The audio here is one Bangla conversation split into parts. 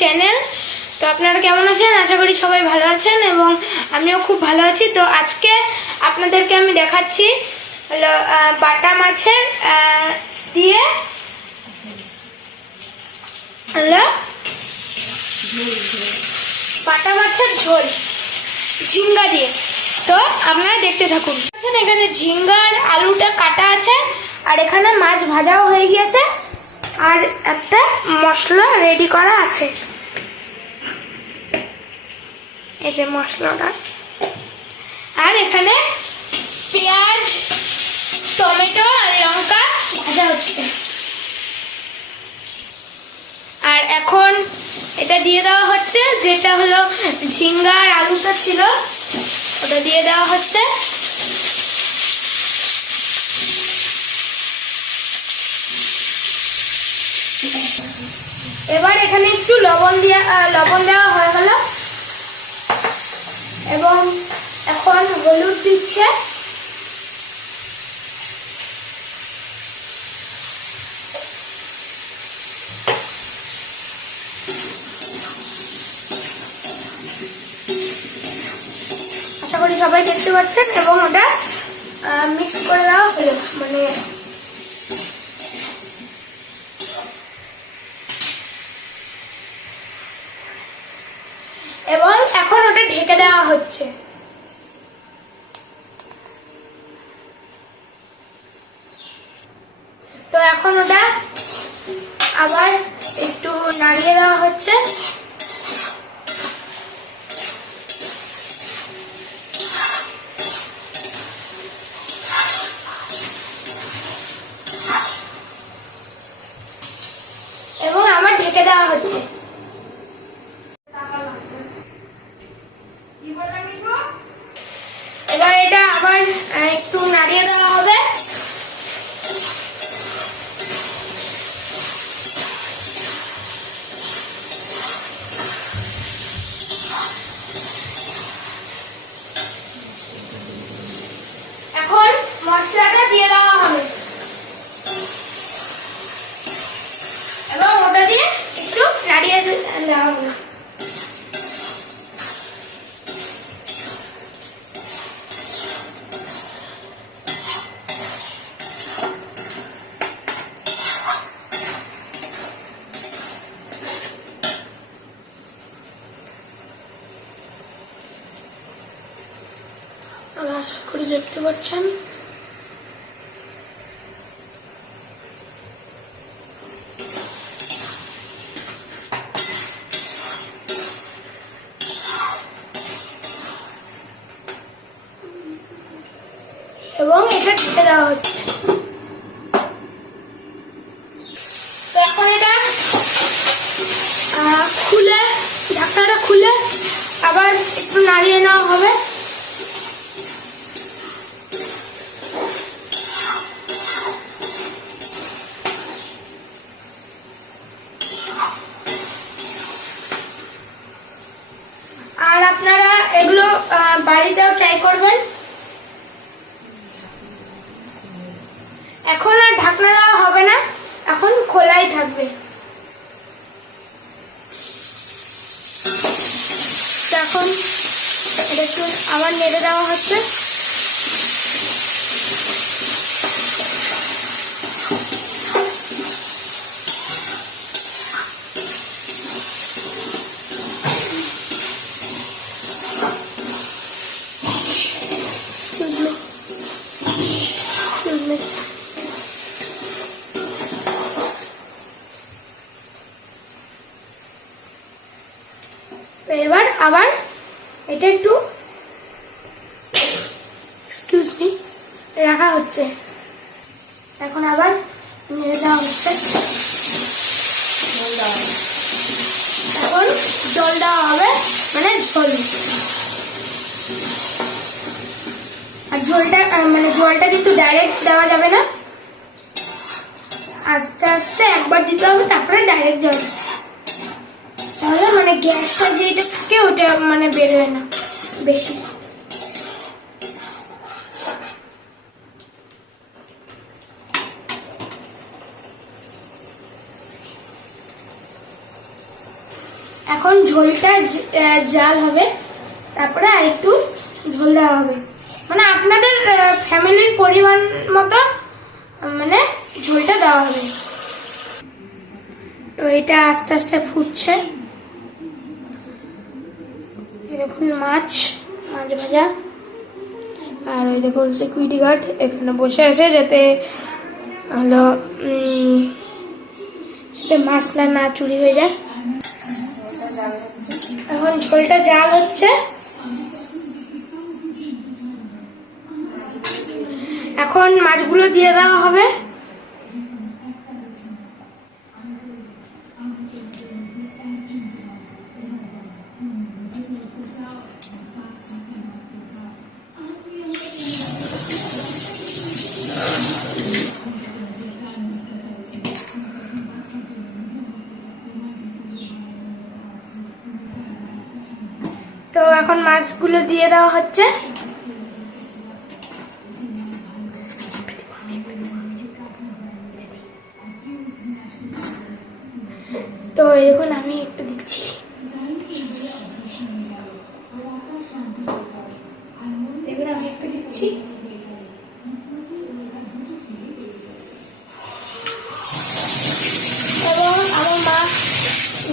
চ্যানেল। তো আপনারা কেমন আছেন? আশা করি সবাই ভালো আছেন এবং আমিও খুব ভালো আছি। তো আজকে আপনাদেরকে আমি দেখাচ্ছি হলো বাটা মাছের দিয়ে হলো বাটা মাছের ঝোল ঝিঙ্গা দিয়ে। তো আপনারা দেখতে থাকুন। এখানে ঝিঙ্গার আলুটা কাটা আছে আর এখানে মাছ ভাজাও হয়ে গিয়েছে আর একটা মশলা রেডি করা আছে। এই যে মশলাটা, আর এখানে পেঁয়াজ, টমেটো আর লঙ্কা ভাজা হচ্ছে। আর এখন এটা দিয়ে দেওয়া হচ্ছে, যেটা হলো ঝিঙ্গা আর আলুটা ছিল ওটা দিয়ে দেওয়া হচ্ছে। এবার এখানে একটু লবণ দেওয়া হয়ে গেল এবং এখন হলুদ দিচ্ছে। আশা করি সবাই দেখতে পাচ্ছেন এবং ওটা মিক্স করে দেওয়া হলো, মানে এবং এখন ওটা ঢেকে দেওয়া হচ্ছে। তো এখন ওটা আবার একটু নাড়িয়ে দেওয়া হচ্ছে। এবং আবার ঢেকে দেওয়া হচ্ছে। এবার এটা আবার একটু নাড়িয়ে দেওয়া হবে। এখন মশলাটা দিয়ে দেওয়া হবে এবং ওটা দিয়ে একটু নাড়িয়ে দেওয়া হবে। আশা করি দেখতে পাচ্ছেন। এবং এটা ঢেকে দেওয়া হচ্ছে। তো এখন এটা খুলে, ঢাকনাটা খুলে আবার একটু নাড়িয়ে নেওয়া হবে। আর আপনারা এগুলো বাড়িতেও ট্রাই করবেন। এখন আর ঢাকনা দেওয়া হবে না, এখন খোলাই থাকবে। এখন এটা একটু আবার নেড়ে দেওয়া হচ্ছে। এবার আবার এটা একটু রাখা হচ্ছে। এখন আবার নেড়ে দেওয়া হচ্ছে। এখন জল দেওয়া হবে, মানে ঝোল। আর জলটা কিন্তু ডাইরেক্ট দেওয়া যাবে না, আস্তে আস্তে একবার দিতে হবে, তারপরে ডাইরেক্ট জল। তাহলে মানে গ্যাসটা যেটা থাকে ওটা মানে বেরোয় না বেশি। এখন ঝোলটা জাল হবে, তারপরে আর একটু ঝোল দেওয়া হবে, মানে আপনাদের ফ্যামিলির পরিমাণ মতো মানে ঝোলটা দেওয়া হবে। তো এটা আস্তে আস্তে ফুটছে। দেখুন মাছ ভাজা, আর ওই দেখুন সিকিউরিটি গার্ড এখানে বসে আছে যাতে হলো মাছটা না চুরি হয়ে যায়। এখন ঝোলটা জাল হচ্ছে, এখন মাছগুলো দিয়ে দেওয়া হবে। তো এখন মাছগুলো দিয়ে দেওয়া হচ্ছে। তো দেখুন আমি একটু দিচ্ছি, দেখুন আমি একটু দিচ্ছি। এবং আমার মা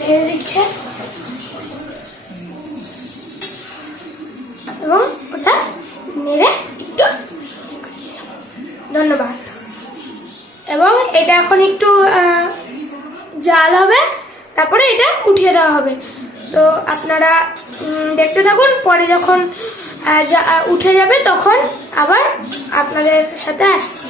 ঢেলে দিচ্ছে এবং ওটা মেরে একটু ধন্যবাদ। এবং এটা এখন একটু জাল হবে, তারপরে এটা উঠিয়ে দেওয়া হবে। তো আপনারা দেখতে থাকুন, পরে যখন উঠে যাবে তখন আবার আপনাদের সাথে আসছি।